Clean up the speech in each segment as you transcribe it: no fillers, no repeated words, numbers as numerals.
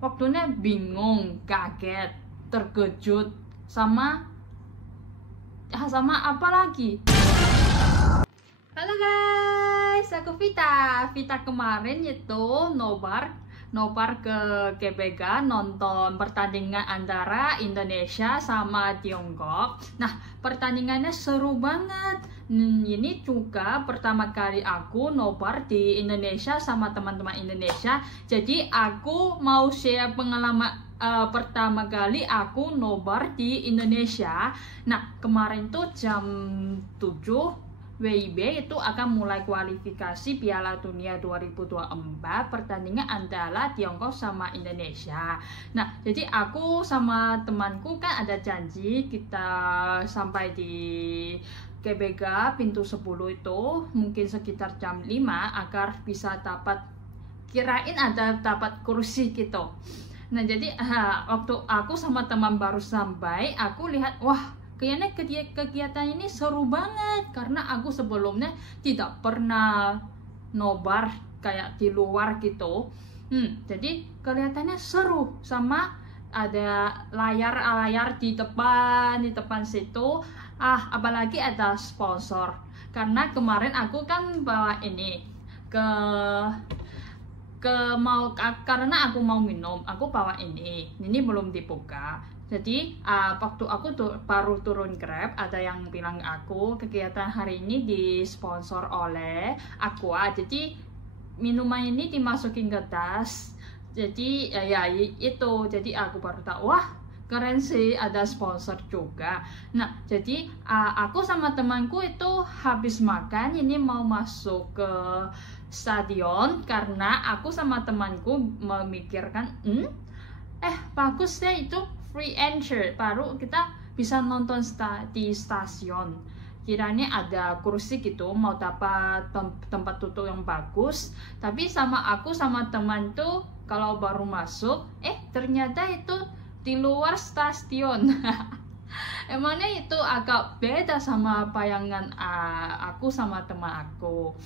Waktunya bingung, kaget, terkejut, sama apa lagi? Halo guys, aku Vita kemarin itu nobar ke GBK nonton pertandingan antara Indonesia sama Tiongkok. Nah, pertandingannya seru banget. Ini juga pertama kali aku nobar di Indonesia sama teman-teman Indonesia. Jadi aku mau share pengalaman pertama kali aku nobar di Indonesia. Nah, kemarin tuh jam 7 WIB itu akan mulai kualifikasi Piala Dunia 2024, pertandingan antara Tiongkok sama Indonesia. Nah, jadi aku sama temanku kan ada janji kita sampai di GBK pintu 10 itu mungkin sekitar jam 5 agar bisa kirain dapat kursi gitu. Nah, jadi waktu aku sama teman baru sampai, aku lihat, wah, kayaknya kegiatan ini seru banget karena aku sebelumnya tidak pernah nobar kayak di luar gitu. Jadi kelihatannya seru, sama ada layar di depan situ. Apalagi ada sponsor. Karena kemarin aku kan bawa ini karena aku mau minum, aku bawa ini belum dibuka. Jadi waktu aku baru turun Grab, ada yang bilang aku kegiatan hari ini disponsor oleh Aqua. Jadi minuman ini dimasukin ke tas. Jadi ya itu. Jadi aku baru tahu, wah keren sih, ada sponsor juga. Nah, jadi aku sama temanku itu habis makan ini mau masuk ke stadion karena aku sama temanku memikirkan bagus deh itu free entry, baru kita bisa nonton di stasiun. Kiranya ada kursi gitu, mau dapat tempat duduk yang bagus. Tapi aku sama teman tuh kalau baru masuk, ternyata itu di luar stasiun. Emangnya itu agak beda sama bayangan aku sama teman aku.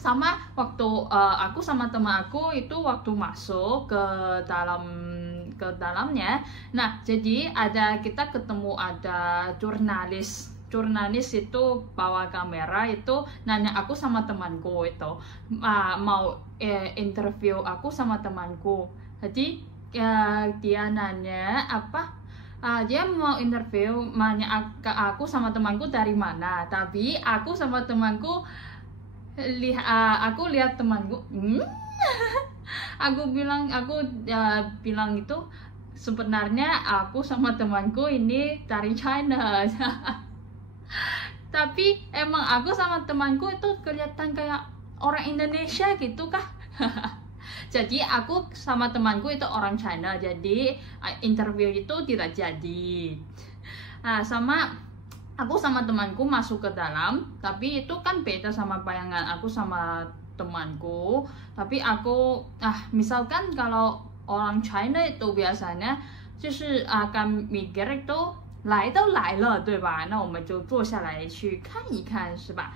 Sama waktu aku sama teman aku itu waktu masuk ke dalamnya. Nah, jadi kita ketemu ada jurnalis itu bawa kamera itu nanya aku sama temanku itu mau interview aku sama temanku. Jadi dia nanya dia mau interview, nanya aku sama temanku dari mana. Tapi aku sama temanku aku lihat temanku aku bilang itu sebenarnya aku sama temanku ini dari China. Tapi emang aku sama temanku itu kelihatan kayak orang Indonesia gitu kah? Jadi aku sama temanku itu orang China, jadi interview itu tidak jadi. Sama aku sama temanku masuk ke dalam, tapi itu kan beda sama bayangan aku sama temanku. Tapi aku misalkan kalau orang China itu biasanya 就是akan mikir itu 来都来了，对吧？那我们就坐下来去看一看，是吧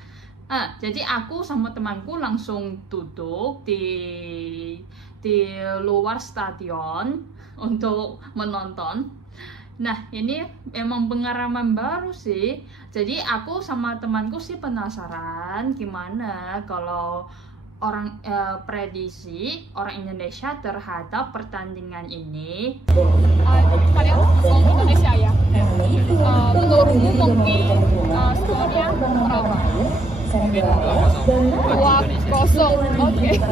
？jadi aku sama temanku langsung duduk di luar stadion untuk menonton. Nah, ini memang pengalaman baru sih. Jadi aku sama temanku sih penasaran gimana kalau prediksi orang Indonesia terhadap pertandingan ini. Kalian mau Indonesia ya? Menurutmu mungkin skornya berapa? 2-0. Oke. 2-0.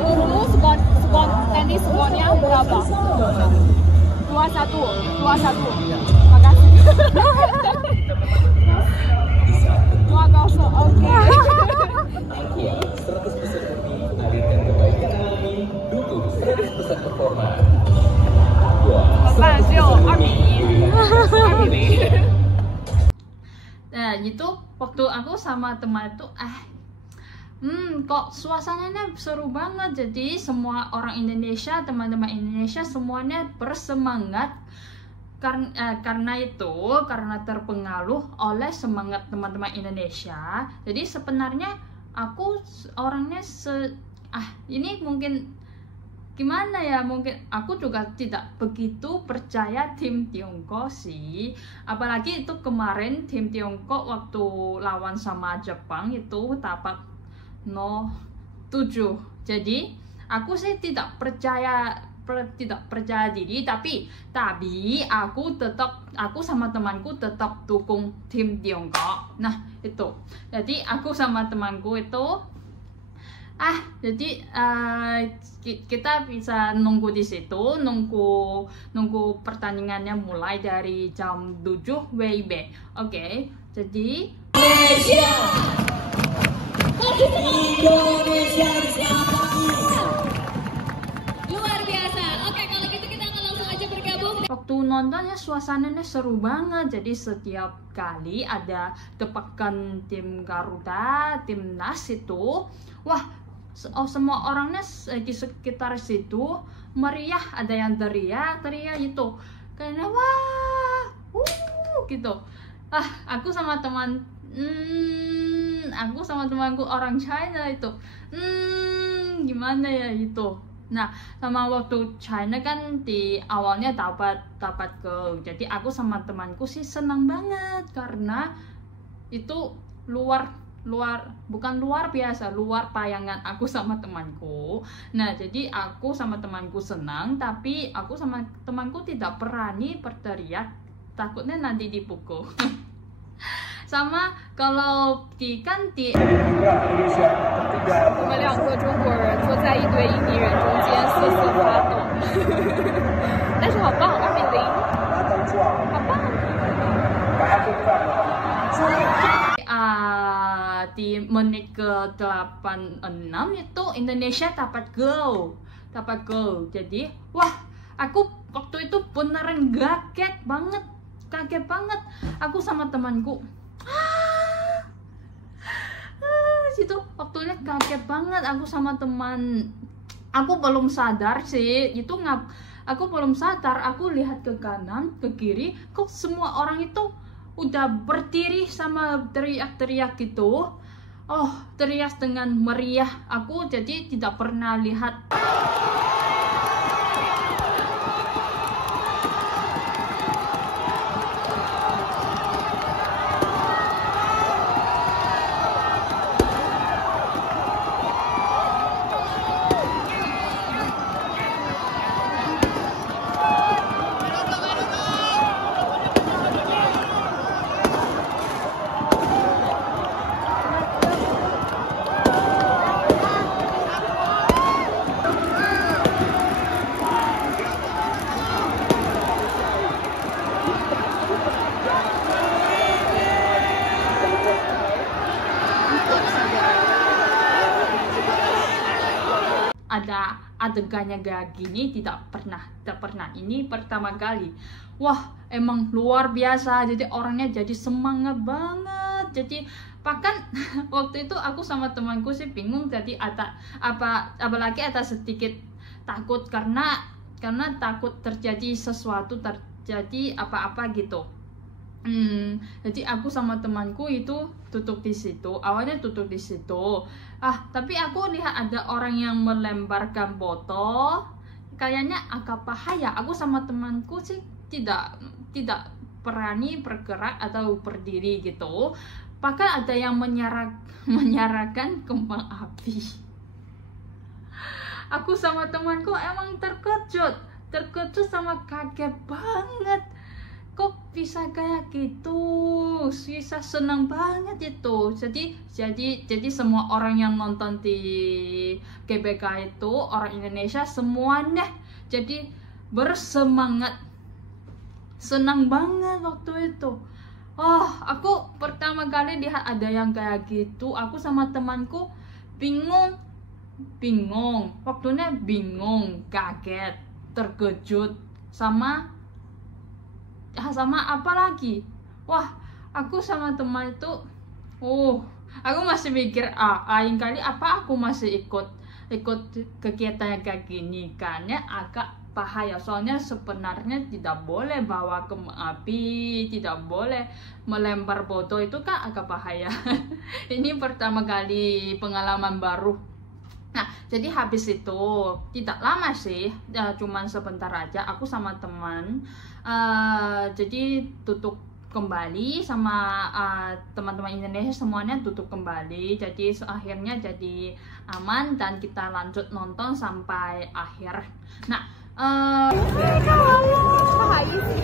Menurutmu nanti skornya berapa? 2-1. Makasih. 2-0. Oke. Thank you. 100% murni alirkan kebaikan alami, dukung 100% performa. 2-0. Nah, itu waktu aku sama teman itu kok suasananya seru banget. Jadi semua orang Indonesia, teman-teman Indonesia semuanya bersemangat karena terpengaruh oleh semangat teman-teman Indonesia. Jadi sebenarnya aku orangnya ini mungkin gimana ya, mungkin aku juga tidak begitu percaya tim Tiongkok sih. Apalagi itu kemarin tim Tiongkok waktu lawan sama Jepang itu dapat 7. Jadi aku sih tidak percaya diri, tapi aku sama temanku tetap dukung tim Tiongkok. Nah itu, jadi aku sama temanku itu kita bisa nunggu di situ, nunggu pertandingannya mulai dari jam 7 WIB. Oke, jadi Indonesia luar biasa. Oke, kalau gitu kita akan langsung aja bergabung. Waktu nontonnya suasananya seru banget. Jadi setiap kali ada tebakan tim Garuda, timnas itu, wah, semua orangnya di sekitar situ meriah, ada yang teriak itu kayaknya wah, gitu. Aku sama temanku orang China itu gimana ya itu. Nah, sama waktu China kan di awalnya dapat gol. Jadi aku sama temanku sih senang banget karena itu bukan luar biasa, luar bayangan aku sama temanku. Nah, jadi aku sama temanku senang, tapi aku sama temanku tidak berani berteriak, takutnya nanti dipukul. Sama kalau di 我们2个中国人坐在一堆印尼人中间瑟瑟发抖，但是好棒，2-0，好棒！di menit ke-86 itu Indonesia dapat gol. Jadi wah, aku waktu itu beneran kaget banget. Aku sama temanku situ waktunya kaget banget. Aku sama teman, aku belum sadar sih itu aku belum sadar. Aku lihat ke kanan ke kiri, kok semua orang itu udah berdiri sama teriak-teriak gitu. Teriak dengan meriah. Aku jadi tidak pernah lihat ada adegannya kayak gini, tidak pernah. Ini pertama kali. Wah, emang luar biasa. Jadi orangnya jadi semangat banget. Jadi bahkan waktu itu aku sama temanku sih bingung. Jadi apalagi ada sedikit takut karena takut terjadi sesuatu, terjadi apa-apa gitu. Jadi aku sama temanku itu awalnya tutup di situ. Tapi aku lihat ada orang yang melemparkan botol, kayaknya agak bahaya. Aku sama temanku sih tidak berani bergerak atau berdiri gitu. Bahkan ada yang menyalakan kembang api. Aku sama temanku emang terkejut sama kaget banget. Kok bisa kayak gitu, bisa senang banget itu. Jadi semua orang yang nonton di GBK itu orang Indonesia semuanya jadi bersemangat, senang banget waktu itu. Aku pertama kali lihat ada yang kayak gitu. Aku sama temanku bingung, waktunya bingung, kaget, terkejut, sama apa lagi? Wah, aku sama teman itu aku masih mikir lain kali apa aku masih ikut kegiatan yang kayak gini, karena agak bahaya, soalnya sebenarnya tidak boleh bawa kembang api, tidak boleh melempar botol, itu kan agak bahaya. Ini pertama kali pengalaman baru. Nah, jadi habis itu tidak lama sih, cuman sebentar aja aku sama teman, jadi tutup kembali sama teman-teman Indonesia, semuanya tutup kembali, jadi akhirnya jadi aman dan kita lanjut nonton sampai akhir. Nah, 不好意思。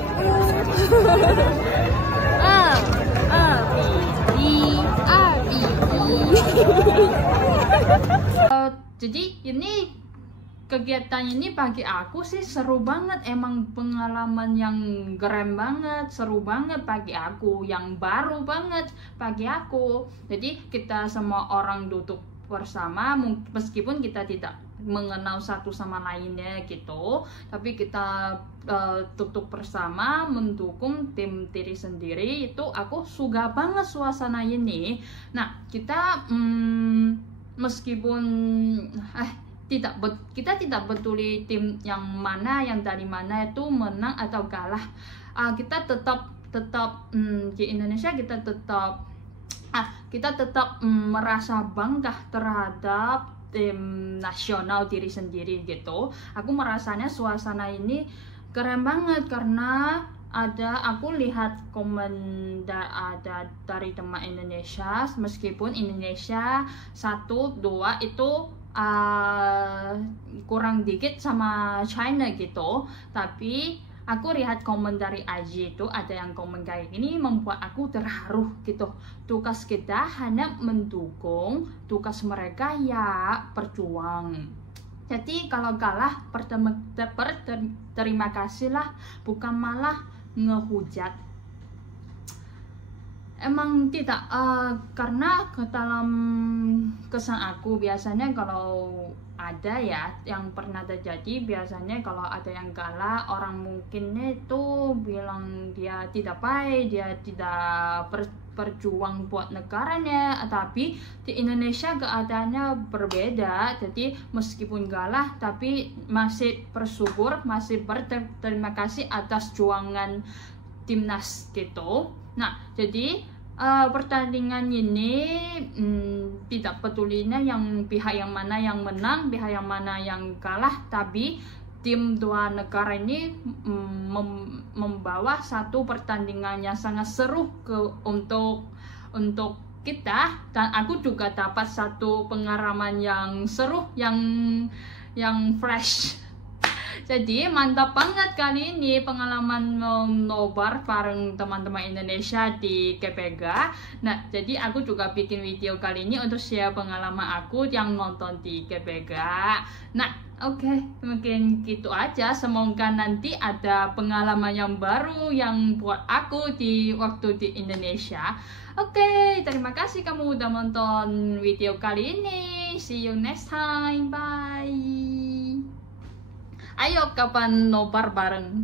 jadi ini kegiatan ini bagi aku sih seru banget, emang pengalaman yang keren banget, seru banget bagi aku, yang baru banget bagi aku. Jadi kita semua orang duduk bersama, meskipun kita tidak mengenal satu sama lainnya gitu, tapi kita duduk bersama mendukung tim diri sendiri. Itu aku suka banget suasana ini. Nah, kita meskipun kita tidak peduli tim yang mana, yang dari mana itu menang atau kalah, kita tetap di Indonesia kita tetap merasa bangga terhadap tim nasional diri sendiri gitu. Aku merasanya suasana ini keren banget karena aku lihat komen ada dari teman Indonesia, meskipun Indonesia 1-2 itu kurang dikit sama China gitu, tapi aku lihat komen dari IG itu ada yang komen kayak gini, membuat aku terharu gitu. Tugas kita hanya mendukung, tugas mereka ya berjuang. Jadi kalau kalah terima kasih lah, bukan malah ngehujat. Emang tidak, karena ke dalam kesan aku biasanya kalau ada ya yang pernah terjadi, biasanya kalau ada yang kalah, orang mungkinnya itu bilang dia tidak baik, dia tidak berjuang buat negaranya. Tapi di Indonesia keadaannya berbeda, jadi meskipun kalah tapi masih bersyukur, masih berterima kasih atas juangan timnas gitu. Nah, jadi pertandingan ini tidak pedulinya pihak yang mana yang menang, pihak yang mana yang kalah, tapi tim dua negara ini membawa satu pertandingan yang sangat seru untuk kita, dan aku juga dapat satu pengalaman yang seru, yang fresh. Jadi mantap banget kali ini pengalaman nobar bareng teman-teman Indonesia di GBK. Nah, jadi aku juga bikin video kali ini untuk share pengalaman aku yang nonton di GBK. Nah, oke, mungkin gitu aja. Semoga nanti ada pengalaman yang baru yang buat aku di waktu di Indonesia. Oke, terima kasih kamu udah nonton video kali ini. See you next time. Bye. Ayo kapan nobar bareng.